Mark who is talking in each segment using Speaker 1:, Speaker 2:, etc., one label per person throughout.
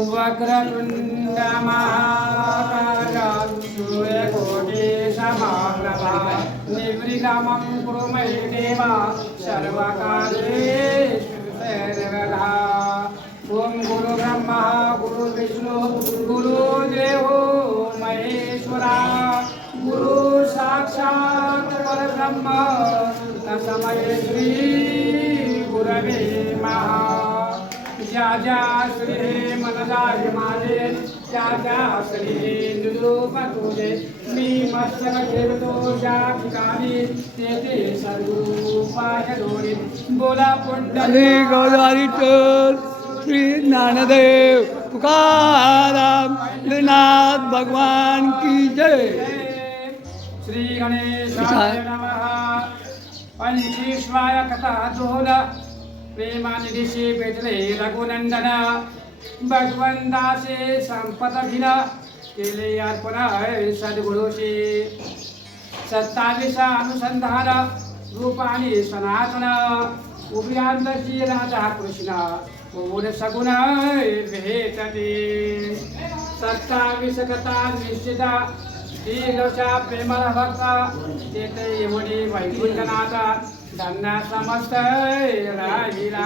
Speaker 1: वक्रतुंड महाकाय सूर्यकोटि समाप्रभा निर्विघ्नं कुरु मयि देव सर्वकार्येषु सर्वदा। ओम गुरु ब्रह्मा गुरु विष्णु गुरु महेश्वरा। गुरु साक्षात परब्रह्म तस्मै श्री गुरवे महा। ज्या ज्या श्री मनदाय माझे त्या त्या श्री निरूप तुझे मी मस्तक ठेवतो ज्या ठिकाणी ते ते सर्वपाय दोरी बोला पुंडली
Speaker 2: गौदारी श्री ज्ञानदेव तुकाराम श्रीनाथ भगवान की जय.
Speaker 1: श्री गणेशाय नमः. पंचेश्वाय कथा दोल. प्रेमानिधीशी भेटले रघुनंदन. भगवंताचे संपदभिन। केले अर्पण सद्गुरुशी सत्तावीस अनुसंधान रूप आणि सनातन। उभयांतची राजा कृष्ण पूर्ण सगुण भेटते सत्तावीस कथा निश्चिता दीर्घशा प्रेमळ भक्त तेथे एवढी वैकुंठनाथ त्यांना समस्त राहिला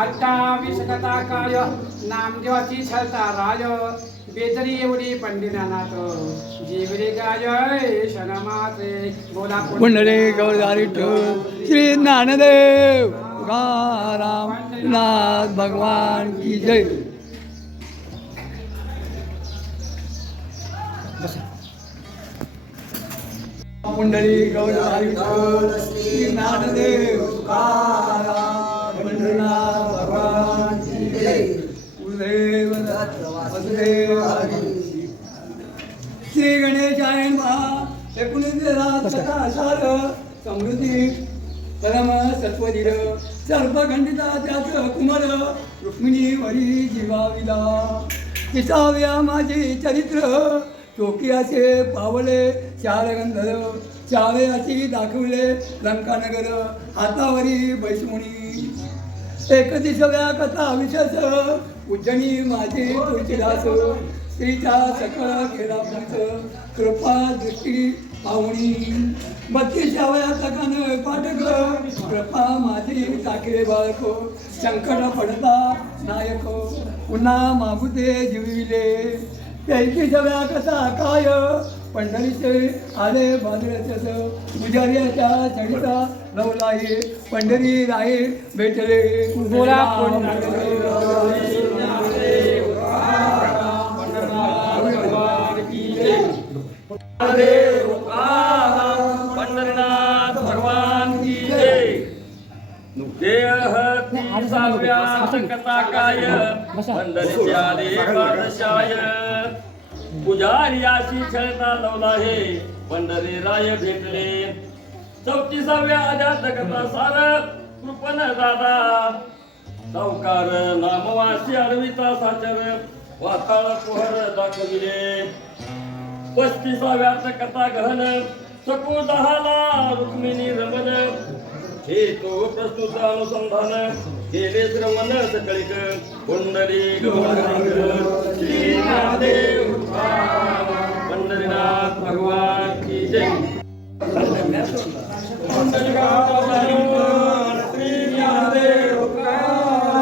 Speaker 1: आता कथा काय नामदेवाची छलता राज बेदरी एवढी पंडितानाथ। जीवरी गाय शनमाते बोला
Speaker 2: पुंडले गौदारी श्री ज्ञानदेव राम नाथ भगवान की जय। पुंडली गौदारी श्री ज्ञानदेव तुकाराम पंढरीनाथ भगवान की जय श्री गणेशाय नमः. एकोणीस सार समृद्धी. परम सत्वधीर सर्पखंडिता त्याच कुमार रुक्मिणी वरी जीवाविला तिसाव्या माझे चरित्र टोकियाचे पावले चार गंधर्व चाव्याची दाखवले लंकानगर हातावरी बैसमुनी. सगळ्या कथा विशेष उज्जनी माझे तुळशीदास स्त्रीचा सकळ केला पंच कृपा दृष्टी पाहुणी. बत्तीसाव्या तकान पाठक कृपा माझी टाकले बाळक संकट पडता नायक पुन्हा मागुते जीविले. तेहतीसाव्या कथा काय पंढरीचे आले बांधल्याचं पुजाऱ्याच्या चढीचा लवलाये पंढरी राये भेटले.
Speaker 1: बोला.
Speaker 3: पंढरीनाथ भगवान की जय. नुकतेहतीसाव्या कथा काय पंढरीच्या पाठशाय. छळता लावला हे पंढरी राय भेटले. चौतीसाव्या अजात कथा सार कृपण दादा. सावकार नामवासी अडविता साचर वाताळ पोहर दाखविले. पस्तीसाव्यात कथा गहन सकू दहाला रुक्मिणी रमन हे तो प्रस्तुत अनुसंधान केले श्रवण सकळीक पुंडरी श्री महादेव पंढरीनाथ भगवान की जय।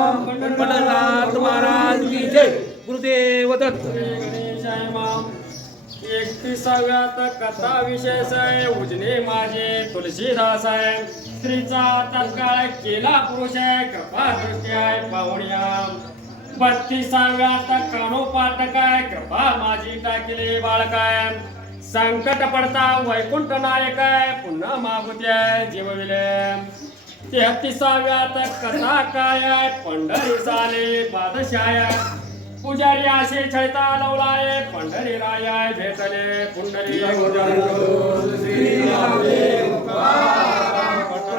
Speaker 1: पंढरीनाथ महाराज की जय गुरुदेव दत्त
Speaker 3: एकतीसाव्यात कथा विशेष आहे उजने माझे तुलसीदास आहे स्त्रीचा तत्काळ केला पुरुष आहे कृपा दृष्टी आहे पाहुण्या. बत्तीसाव्यात कानोपाटक आहे. कृपा माझी टाकले बाळकाय संकट पडता वैकुंठ नायक आहे. पुन्हा मागुती आहे जीवविले. तर कथा काय आहे? पंढरी साले बादशाय पुजारी असे छळता लवलाय. पंढरी राय भेटले पुंडरी.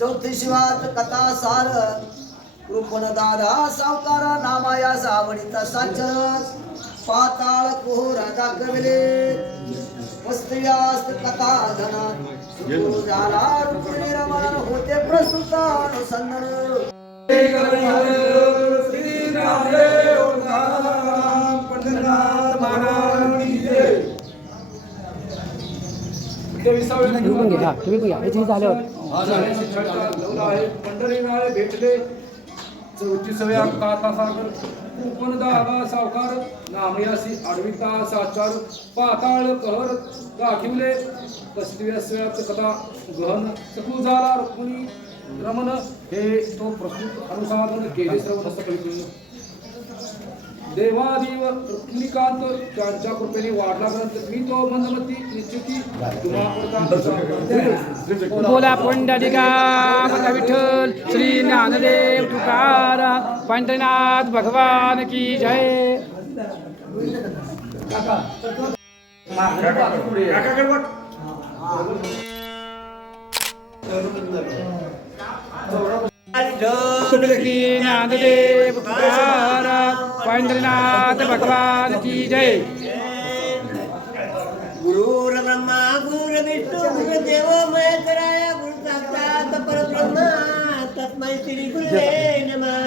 Speaker 4: चौथी
Speaker 5: शिवात कथा सार कृपण दादा सावकारा नामाया सावडीचा साचर पाताळ कोहरा दाखविले. वस्त्रियास्त कथा धना सुरू झाला रुक्मिणी रमण होते प्रस्तुत अनुसंधान.
Speaker 2: तुम्ही पण घ्या तुम्ही पण घ्या. याची झाल्यावर.
Speaker 6: पंढरीनाळे भेटले. चौतीसव्या काता सागर. कुपन दादा सावकार. नामयासी आडविता साचार. पाताळ कहर दाखिवले पस्तीव्या कथा गहन. सकू झाला रुक्मिणी रमण हे तो प्रस्तुत अनुसाधन केले सर्व सकळी देवादेव रुक्मिणीकांत त्यांच्या कृपेने वाढला ग्रंथ मी तो मंदमती निश्चिती
Speaker 2: बोला पंढरिका माता विठ्ठल श्री ज्ञानदेव तुकाराम पंढरीनाथ भगवान की जय श्री ज्ञानदेव तुकाराम पंढरीनाथ भगवान की जय।
Speaker 7: गुरुर ब्रह्मा गुरुर विष्णू गुरुदेव महेश्वराय गुरु साक्षात परब्रह्म तस्मै श्री गुरुवे नमः।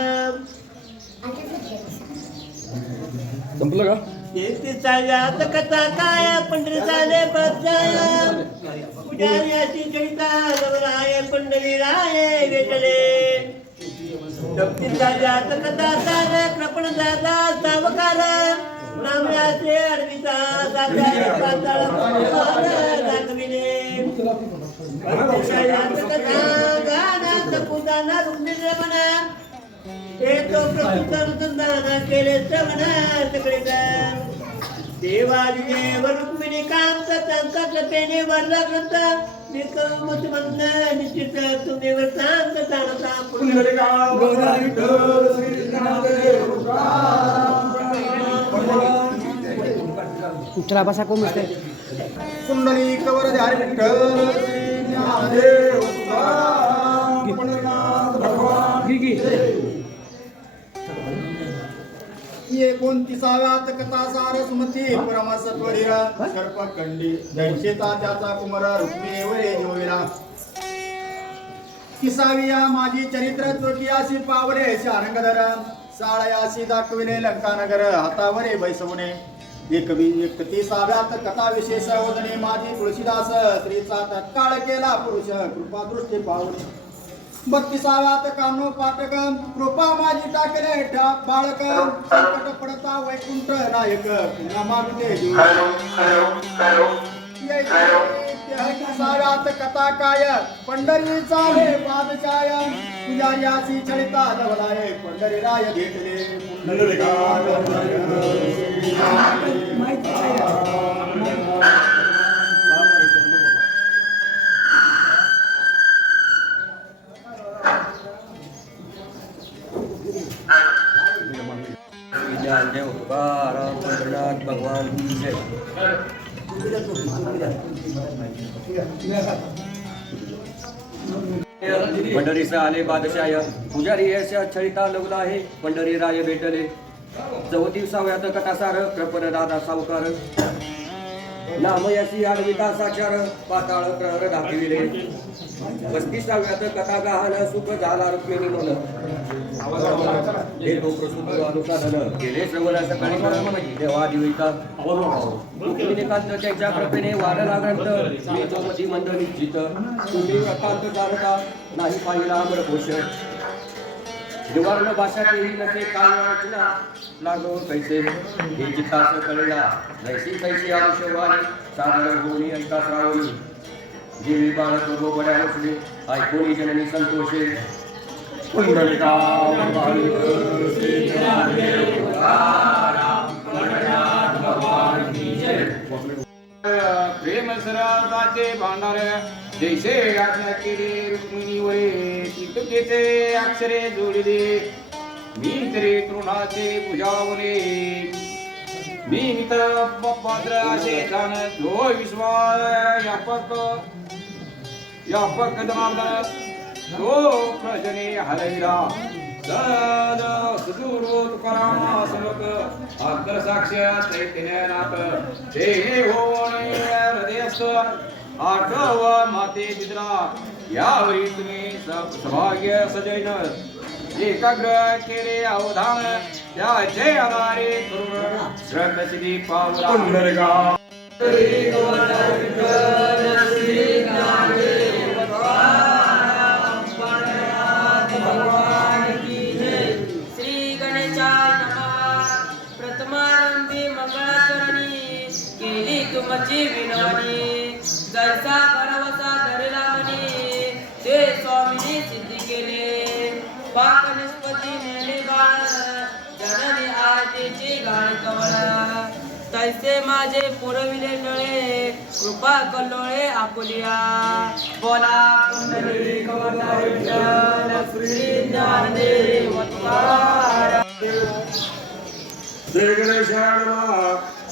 Speaker 6: संपलं का?
Speaker 7: येतीचाव्यात कथा काय पंढरी झाले बसाय पुजारी अशी कविता गवराय पंढरी राय वेटले दप्तीचाव्यात सार कृपण दादा सावकार अडविता साध्या पाताळ दाखविले. रुक्मिणी तो केले श्रवण सगळे रुक्मिणी कांत त्यांचा कृपेने वरला ग्रंथ. निश्चित तुम्ही वृत्तांत
Speaker 2: चला बसा कोण बसते
Speaker 6: कुंडली कवर धारी
Speaker 8: एकोणतीसाव्यात परमसत्वरीर सर्पखंडी जैसेचा त्याचा कुमार रुक्मिणीवरे जोविला तिसाविया माझी चरित्र तृतीयाशी पावले शारंगधर साळयाशी दाखविले लंकानगर हातावरे बैसवणे. एकवी एकतीसाव्यात कथा विशेष ओदणे माझी तुळशीदास स्त्रीचा तत्काळ केला पुरुष कृपा दृष्टी पावणे. बत्तीसाव्यात कानो पाटक कृपा माझी टाकले बाळक संकट पडता वैकुंठ नायक पुन्हा मागते साव्यात कथा काय पंढरीचा हे पादचाय पुजार्यासी छळिता धवलाय पंढरी राय
Speaker 9: पंढरनाथ भगवान की जय. पंढरीचा आले बादशाय पुजारी यशा छळिता लवला आहे. पंढरी राय भेटले. चौतीसाव्यात कथासार कृपण दादा सावकार. नामयासी आडविता साचार पाताळ प्रहर दाखविले. पस्तीसाव्यात कथा गहाण सुख झाला रुक्मिणी मन हे तो प्रस्तुत अनुसाधन. केले श्रवण सकाळी देवा दिविता रुक्मिणीकांत त्याच्या कृपेने वाढला ग्रंथ मी तो मधी मंद निश्चित. तुम्ही अकांत जाणता नाही पाहिला निवारण भाषा केली नसे काय वाचना लागो कैसे हे चित्तास कळला जैसी कैसी आयुष्यवाणी साधारण होणी ऐका श्रावणी. देवी बाळक गोबड्या हसले ऐकोणी जननी संतोषे।
Speaker 2: प्रेम सराचे भांडार जैसे आज्ञा केले रुक्मिणीवरे तिथे अक्षरे जोडले मी तरी तृणाचे भुजावले मी मित्र पात्र असे जाण जो विश्वा यापक जनार्दन तो प्रजने हरविला सद सुदूर तुकाराम समक आत्तर साक्ष चैतन्यनाथ ते होणे हृदयस्थ आठव माते चित्रा यावरी तुम्ही सौभाग्य सजैन एकाग्र केले अवधान त्याचे आधारे करून श्रमसिद्धी पावला.
Speaker 10: श्री तैसे माझे पुरविले नळे कृपा कल्लोळे आपुलिया बोला श्री ज्ञानदेव तुकाराम.
Speaker 11: श्री गणेशाय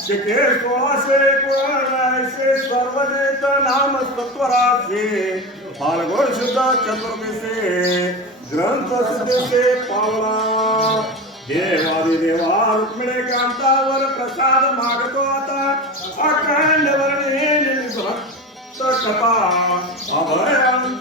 Speaker 11: शिके सोळाशे एकोणाशे सर्वनेत नाम सत्वराशे फाल्गुन शुद्ध चतुर्दशे ग्रंथ सुदेशे पावला देवादी देवा रुक्मिणी कांतावर प्रसाद मागतो आता. अखंड वर्णे भक्त कथा अभयांता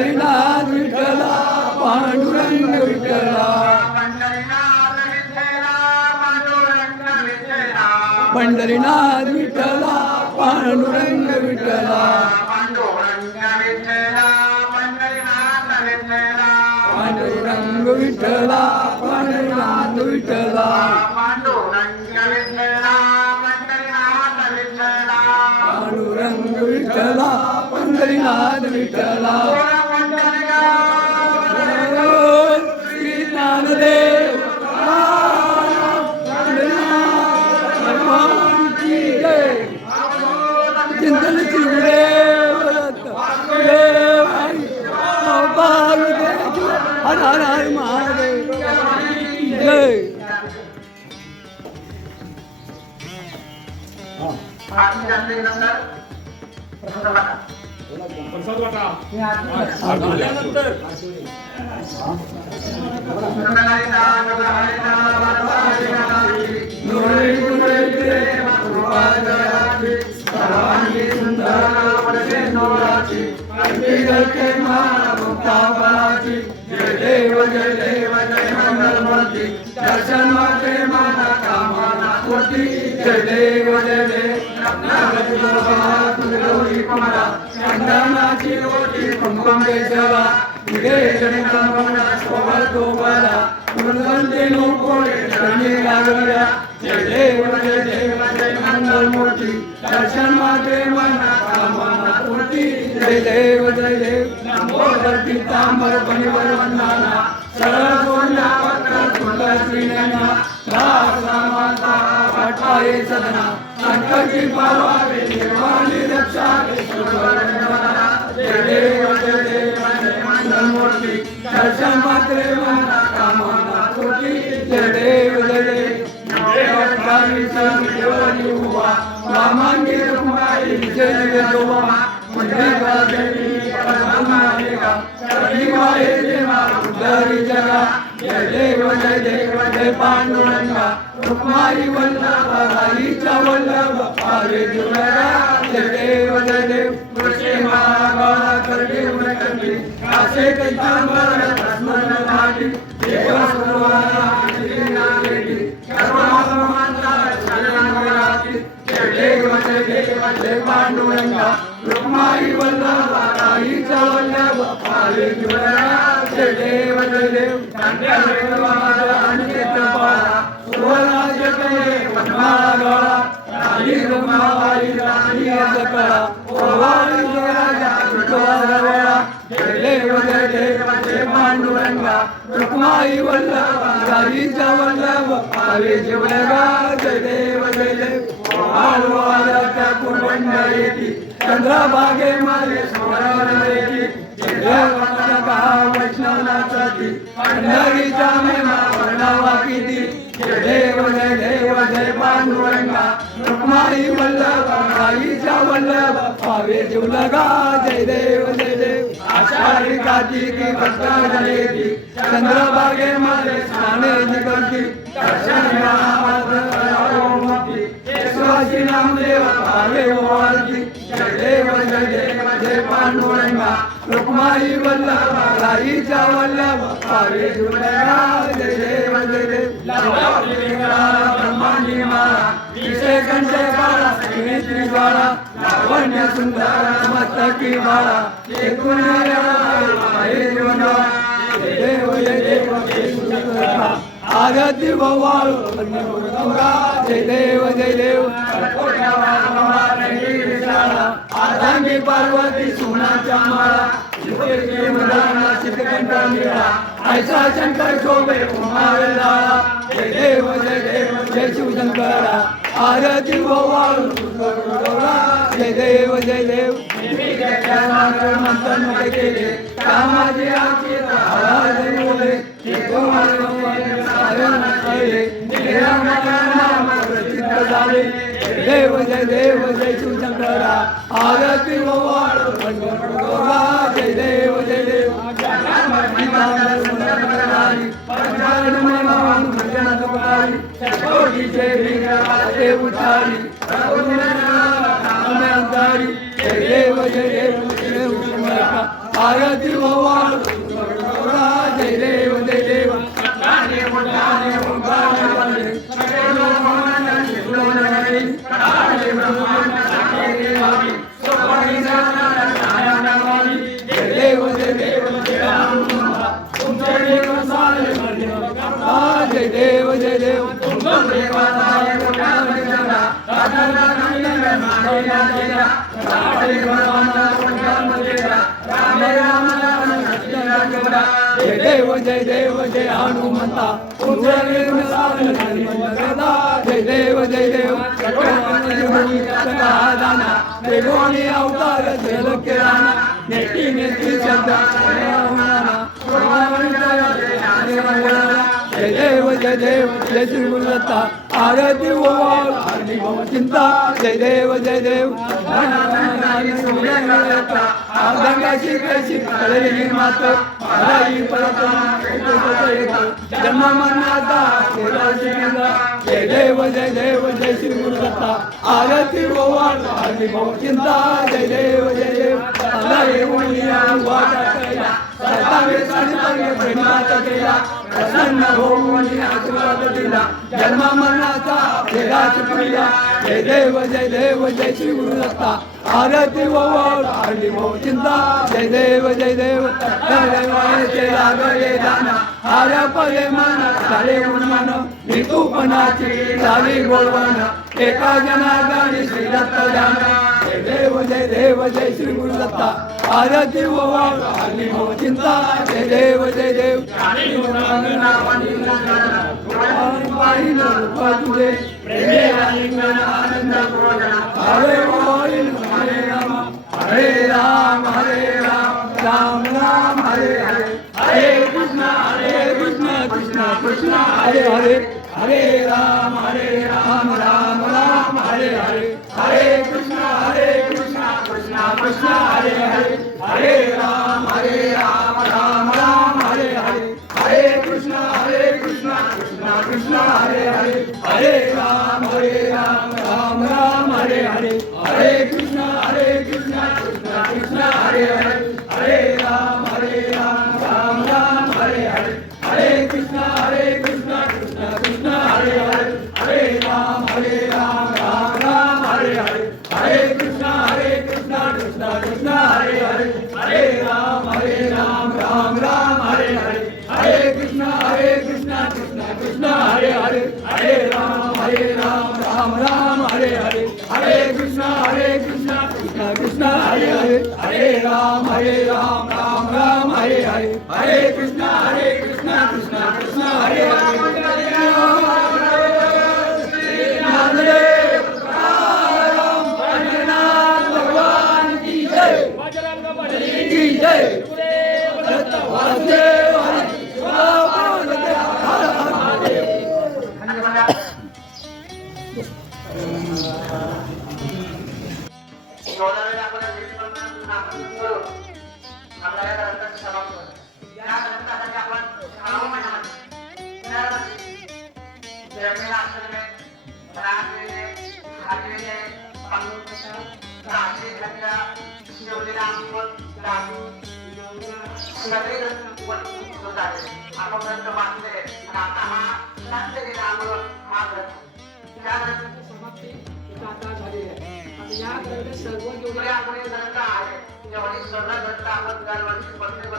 Speaker 2: पंढरीनाथ विठ्ठला पांडुरंग विठ्ठला पंढरीनाथ विठ्ठला पांडुरंग विठ्ठला पांडुरंग विठ्ठला पांडुरंग विठ्ठला पांडुरंग विठ्ठला पंढरीनाथ विठ्ठला दर्शन माते माता कामना जय देव जय देव रत्नावती दुर्गा तुलगौरी कमला चंदनाची ओटी कुंकुम केशवा तुझे जनितमना सोबल गोवाला मुनगंते नोकोळे शरणी लागल्या जय देव जय देव जय मंगलमूर्ती दर्शन माते माना कामना पूर्ती जय देव जय देव नमो धरती तांबर बनिवर वंदना सरळ सोन्या पत्र तुला सदना संकटी पावावे रक्षा जय देव जय देव जय दर्शन मात्रे मना कामना कोटी जय देव जय देव देवानी उभा वामांगी रुक्माई जय देवा पुंडलिका देवी परमानेका कलिवाये देवा उदरी जगा जय देव जय देव जय पांडुरंगा रुक्माई वल्लभ हरीचा वल्लभ हरे जुलगा जय देव जय देव कृष्णे महागाळा करडे उरकंडी कासे कैतांबर अस्मन भाटी देव सुरवाना रेडी जय देव जय देव जय पांडुरंगा रुक्माई वल्लभ हरीचा वल्लभ हरे जुलगा पांडुरंगा रुक्माई वल्लभ राईचा वल्लभ पावे जेवढगा जय देव जय. देव आळवाच्या कुंडळीती चंद्रभागे मारे सोडवलेली देवाचा का वैष्णवनाचा ती पंढरीचा महिमा वर्णावा किती जय देव जय देव जय पांडुरंगा माई वल्लभ राईचा वल्लभ पावे जीवलगा जय देव जय देव. आषाढी कार्तिकी भक्ता जयती चंद्रभागे माझे स्नाने निकलती दर्शन शिवाजी पावे ओवाळती हो जय देव जय देव जय पांडुरंगा. रुक्माई वल्लभ राईचा वल्लभ पावे जीवलगा जय देव जय देव. विषय श्री बाळा लावण्य सुंदर बाळा. एकूण देव देव आरती भवाळू जय देव जय देव. आदांगी पार्वती सोनाच्या माळा ऐसा शंकर शोभे उमावेला जय देव जय देव जय शिवशंकरा. आरती भवाळू जय देव जय देव. मंथन केले कामाचे आचे देव उठारी जय देव जय देव जय शिवशंकरा आरती ओवाळ जय देव जय देव देव जय देव जय देव जय देव जय देव जय देव जय हनुमंता जय देव जय देव दाना वेगोनी अवतार जल किराणा नेटी नेटी शब्द जय देव जय देव जय श्री गुरुदत्ता आरती ओवाळ आरती भव चिंता. जय देव जय देव आदंगाची कशी कळली मात. मलाही परत. जन्म मनाचा जय देव जय देव जय श्री गुरुदत्ता आरती ओवाळ आरती भव चिंता. जय देव जय देव आलाय उलिया वाटा. कैला. सतावे प्रेमाचा केला. प्रसन्न होऊन म्हणजे आशीर्वाद दिला. जन्म मरणाचा फेरा चुकविला जय देव जय देव जय श्री गुरु दत्ता. आरती ओवाळ मो चिंता. जय देव जय देव देवाचे लागले दाना. आर्या पले मन झाले उन्मान. ऋतूपणाची झाली गोडवण एका जनागाने श्री दत्त जाना. देव जय देव जय श्री गुरुदत्ता आरती हल्ली मो चिंता जय देव जय देव तुझे हरे हरे राम हरे राम हरे राम राम राम हरे हरे हरे कृष्णा हरे कृष्णा कृष्णा कृष्णा हरे हरे हरे राम हरे राम राम राम हरे हरे हरे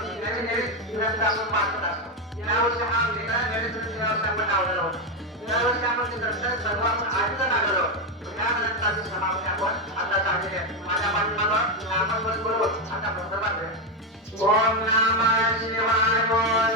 Speaker 12: वर्षी नवीन नवीन आपण पाहत असतो यावर्षी हा वेगळा गणेश यावर्षी आपण लावलेला होता यावर्षी आपण ते ग्रंथ सर्व आपण आजच लागलो या ग्रंथाची समाप्ती आपण आता झालेली माझ्या पाठीमाला आपण बरोबर आता बरोबर ओम नमः शिवाय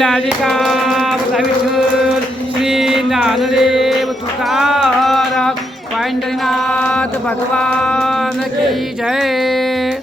Speaker 6: पुंडलिका विठ्ठल श्री ज्ञानदेव तुकाराम पांढरीनाथ भगवान की जय